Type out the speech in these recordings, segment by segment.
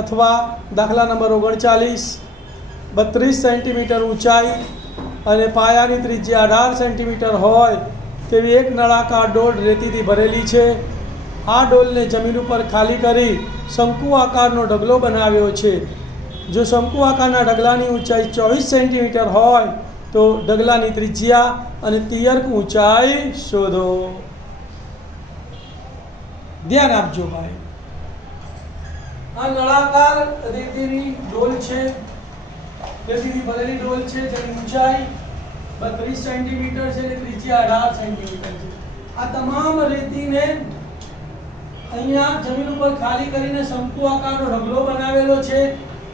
अथवा दाखला number 39 32 centimetre ऊंचाई અને પાયાની ત્રિજ્યા 18 સેન્ટીમીટર હોય તેવી એક નળાકાર ડોલ રેતીથી ભરેલી છે। આ ડોલને જમીન ઉપર ખાલી કરી શંકુ આકારનો ઢગલો બનાવ્યો છે। જો શંકુ આકારના ઢગલાની ઊંચાઈ 24 સેન્ટીમીટર હોય તો ઢગલાની ત્રિજ્યા અને તિયર્ક ઊંચાઈ શોધો। ધ્યાન આપજો ભાઈ, આ નળાકાર રેતીની ડોલ છે, રેતીથી ભરેલી ડોલ છે જેની ઊંચાઈ 32 સેન્ટીમીટર છે અને ત્રિજ્યા 18 સેન્ટીમીટર છે। આ તમામ રેતીને અહીંયા જમીન ઉપર ખાલી કરીને શંકુ આકારનો ઢગલો બનાવેલો છે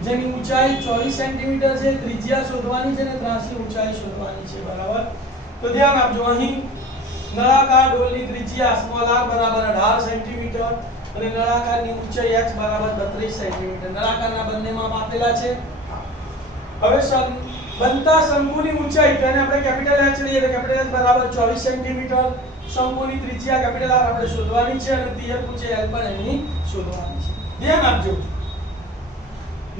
જેની ઊંચાઈ 24 સેન્ટીમીટર છે। ત્રિજ્યા શોધવાની છે અને ત્રાસી ઊંચાઈ શોધવાની છે, બરાબર। તો ધ્યાન આપજો, અહીં નળાકાર ડોલની ત્રિજ્યા સ્મોલ r બરાબર 18 સેન્ટીમીટર અને નળાકારની ઊંચાઈ h બરાબર 32 સેન્ટીમીટર। નળાકારના બંને માપ આપેલા છે। હવે બનતા શંકુની ઊંચાઈ તેને આપણે કેપિટલ h લઈએ તો કેપિટલ h બરાબર 24 સેન્ટીમીટર। શંકુની ત્રિજ્યા કેપિટલ r આપણે શોધવાની છે અને તિયર્ક ઊંચાઈ l પણ એની શોધવાની છે। ધ્યાન આપજો,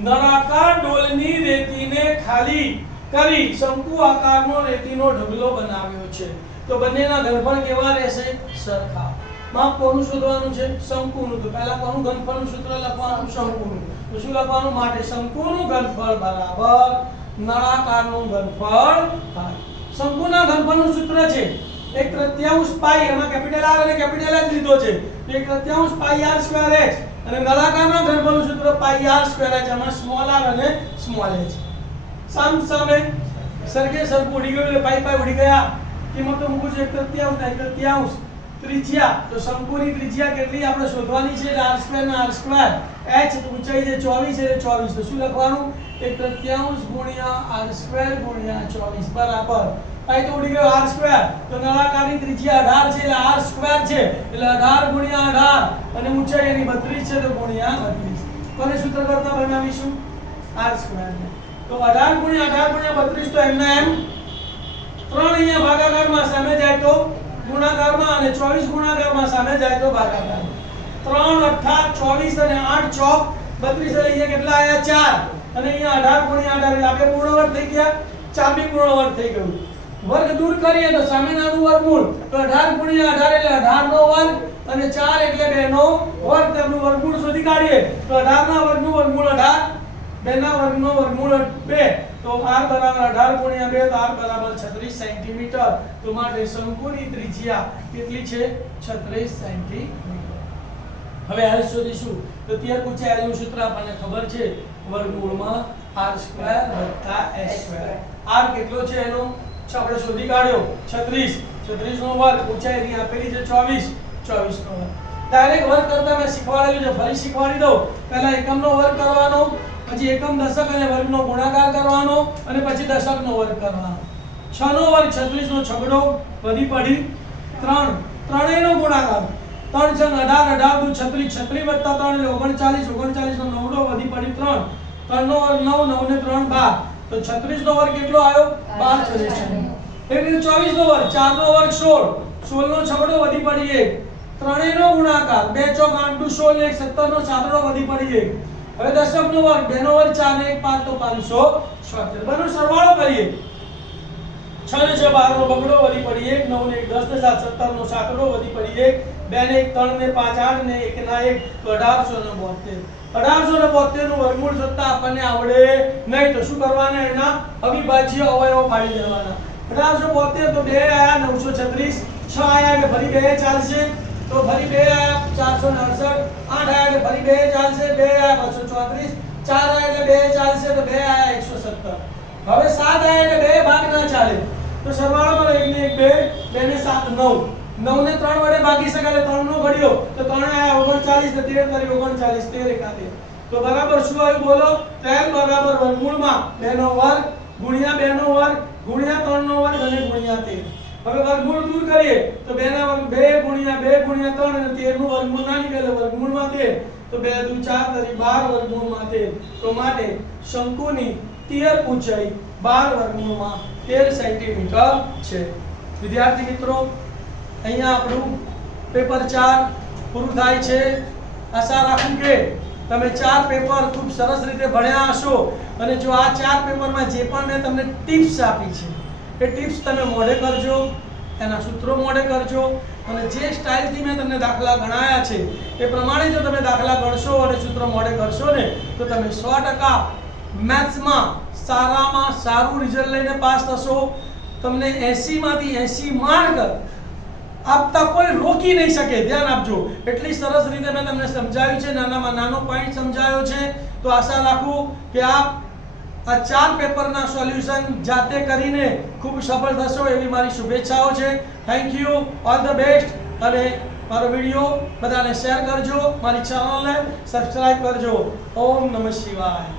નળાકાર ડોલની રેતીને ખાલી કરી શંકુ આકારનો રેતીનો ઢગલો બનાવ્યો છે તો બંનેના ઘનફળ કેવા રહેશે? સરખા। માપ કોનું શોધવાનું છે? શંકુનું। તો પહેલા કોનું ઘનફળનું સૂત્ર લખવાનું? શંકુનું। તો શું લખવાનું? માટે શંકુનું ઘનફળ બરાબર નળાકારનું ઘનફળ થાય। શંકુના ઘનફળનું સૂત્ર છે 1/3 પાઈ, એમાં કેપિટલ R અને કેપિટલ H લીધો છે તો 1/3 પાઈ r સ્ક્વેર h અને નળાકારના ઘનફળનું સૂત્ર પાઈ r સ્ક્વેર h, એમાં સ્મોલ r અને સ્મોલ h સામ સામે સરખે સરખું ઉડી ગયું એટલે પાઈ પાઈ ઉડી ગયા। કિંમતો મૂકું છું 1/3 ને 1/3 ત્રિજ્યા, તો શંકુની ત્રિજ્યા કેટલી આપણે શોધવાની છે? r સ્ક્વેર ને r સ્ક્વેર, h ઊંચાઈ છે 24 એટલે 24, તો શું લખવાનું? 1/3 ગુણ્યા r સ્ક્વેર ગુણ્યા 24 બરાબર પાઈ તો ઉડી ગયો r સ્ક્વેર, તો નળાકારની ત્રિજ્યા 18 છે એટલે r સ્ક્વેર છે એટલે 18 ગુણ્યા 18 અને ઊંચાઈ એની 32 છે તો ગુણ્યા 32। કોને સૂત્ર કરતા બનાવીશું? r સ્ક્વેર ને। તો 18 ગુણ્યા 18 ગુણ્યા 32 તો એમના એમ 3 અહીંયા ભાગાકારમાં સામે જાય તો ગુણાકારમાં અને 24 ગુણાકારમાં સામે જાય તો ભાગાકારમાં। 3 8 24 અને 8 ચોક 32 એટલે અહીંયા કેટલા આયા? 4 અને અહીંયા 18 ગુણ્યા 18 એટલે આપણે પૂર્ણવર્ગ થઈ ગયા, 4 બી પૂર્ણવર્ગ થઈ ગયું। વર્ગ દૂર કરીએ તો સામેનાનું વર્ગમૂળ, તો 18 ગુણ્યા 18 એટલે 18 નો વર્ગ અને 4 એટલે 2 નો વર્ગ, તેમનું વર્ગમૂળ શોધી કાઢીએ તો 18 ના વર્ગનું વર્ગમૂળ 18, 2 ના વર્ગનું વર્ગમૂળ 2, તો r બરાબર 18 ગુણ્યા 2 તો r બરાબર 36 સેન્ટીમીટર। તો માટે શંકુની ત્રિજ્યા કેટલી છે? 36 સેન્ટીમીટર। હવે l શોધીશું તો તિયર્ક ઊંચાઈ l નું સૂત્ર આપણને ખબર છે, વર્ગમૂળમાં r square + s square. r કેટલો છે એનો આપણે શોધી કાઢ્યો 36, 36 નો વર્ગ, ઊંચાઈ એની આપેલી છે 24, 24 નો વર્ગ। ડાયરેક્ટ વર્ગ કરતા મેં શીખવાડેલું છે, ફરી શીખવાડી દઉં। પહેલા એકમનો વર્ગ કરવાનો, પછી એકમ દશક અને વર્ગનો ગુણાકાર કરવાનો અને પછી દશકનો વર્ગ કરવાનો। 6 નો વર્ગ 36 નો છગડો વધી પડી 3, ત્રણેયનો ગુણાકાર 3 × 18, 18 × 36, 36 + 3 એટલે 39, 39 નો નવડો વધી પડી 3, 3 નો વર્ગ 9, 9 ને 3 12, તો 36 નો વર્ગ કેટલો આવ્યો? 12 36। એટલે 24 નો વર્ગ 4 નો વર્ગ 16, 16 નો છગડો વધી પડી 1, ત્રણેયનો ગુણાકાર 2 ચોક 8 × 16 1, 17 નો છાતડો વધી પડી 1। હવે દશકનો વર્ગ 2 નો વર્ગ 4 ને 1 5 તો 576, બનો સરવાળો કરીએ 6 ને 6 12 નો બગડો વધી પડી 1, 9 ને 1 10 ને 7 17 નો છાતડો વધી પડી 1, 2 ને 1 3 ને 5 8 ને 1 ના 1 તો 1872। 1872 નું વર્ગમૂળ શોધતા આપણને આવડે નહીં તો શું કરવાના? એના અવિભાજ્ય અવયવો પાડી દેવાના। 1872 તો 2 આયા 936, 6 આયા એટલે ફરી 2 ચાલશે તો ફરી 2 આયા 468, 8 આયા એટલે ફરી 2 ચાલશે, 2 આયા 234, 4 આયા એટલે 2 ચાલશે તો 2 આયા 117। હવે 7 આયા એટલે 2 ભાગ ના ચાલે તો સરવાળો કરો 1 ને 1 2, 2 ને 7 9, 9 ને 3 વડે ભાગી શકાય એટલે 3 નો ઘડિયો તો 3 આયા 39 ને 13 તરી 39, 13 એકાતે તો બરાબર શું આવ્યું બોલો? તો l બરાબર વર્ગમૂળમાં 2 નો વર્ગ ગુણ્યા 2 નો વર્ગ ગુણ્યા 3 નો વર્ગ અને ગુણ્યા 13। હવે વર્ગમૂળ દૂર કરીએ તો 2 ના વર્ગ 2 ગુણ્યા 3 અને 13 નું વર્ગમૂળ ના નીકળે વર્ગમૂળમાં 13 તો 2 દુ 4 તરી 12 વર્ગમૂળમાં 13। તો માટે શંકુની તિયર્ક ઊંચાઈ 12 વર્ગમૂળમાં 13 સેન્ટીમીટર છે। વિદ્યાર્થી મિત્રો અહીંયા આપણું પેપર 4 પૂરું થાય છે। આશા રાખું કે તમે 4 પેપર ખૂબ સરસ રીતે ભણ્યા હશો અને જો આ 4 પેપરમાં જે પણ મેં તમને ટિપ્સ આપી છે એ ટિપ્સ તમે મોઢે કરજો, એના સૂત્રો મોઢે કરજો અને જે સ્ટાઇલથી મેં તમને દાખલા ગણાયા છે એ પ્રમાણે જો તમે દાખલા ગણશો અને સૂત્રો મોઢે કરશો ને તો તમે 100% મેથ્સમાં સારામાં સારું રિઝલ્ટ લઈને પાસ થશો. તમને 80 માંથી 80 માર્ક આપતા કોઈ રોકી નહીં શકે. ધ્યાન આપજો. એટલી સરસ રીતે મેં તમને સમજાવ્યું છે, નાનામાં નાનો પોઈન્ટ સમજાવ્યો છે. તો આશા રાખું કે આપ આ 4 પેપરના સોલ્યુશન જાતે કરીને ખૂબ સફળ થશો એવી મારી શુભેચ્છાઓ છે. Thank you, all the best. અને મારો વિડીયો બધાને શેર કરજો, મારી ચેનલને સબસ્ક્રાઇબ કરજો. ઓમ નમઃ શિવાય.